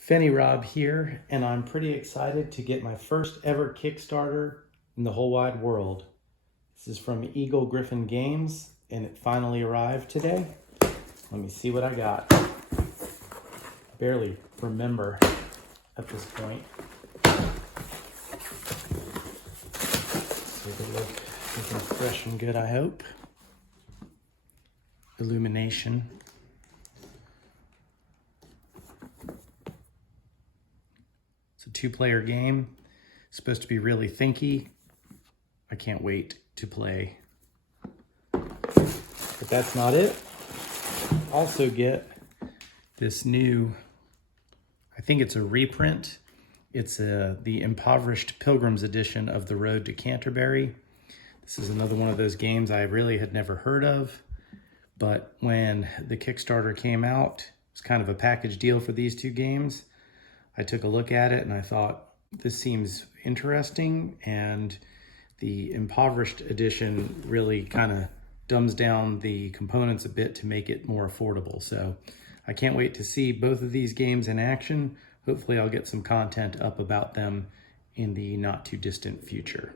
Fenny Rob here, and I'm pretty excited to get my first ever Kickstarter in the whole wide world. This is from Eagle-Gryphon Games, and it finally arrived today. Let me see what I got. I barely remember at this point. So they look fresh and good, I hope. Illumination. It's a two-player game. It's supposed to be really thinky. I can't wait to play. But that's not it. Also get this new, I think it's a reprint. It's the Impoverished Pilgrims edition of The Road to Canterbury. This is another one of those games I really had never heard of. But when the Kickstarter came out, it's kind of a package deal for these two games. I took a look at it and I thought, this seems interesting, and the Impoverished edition really kind of dumbs down the components a bit to make it more affordable. So I can't wait to see both of these games in action. Hopefully I'll get some content up about them in the not too distant future.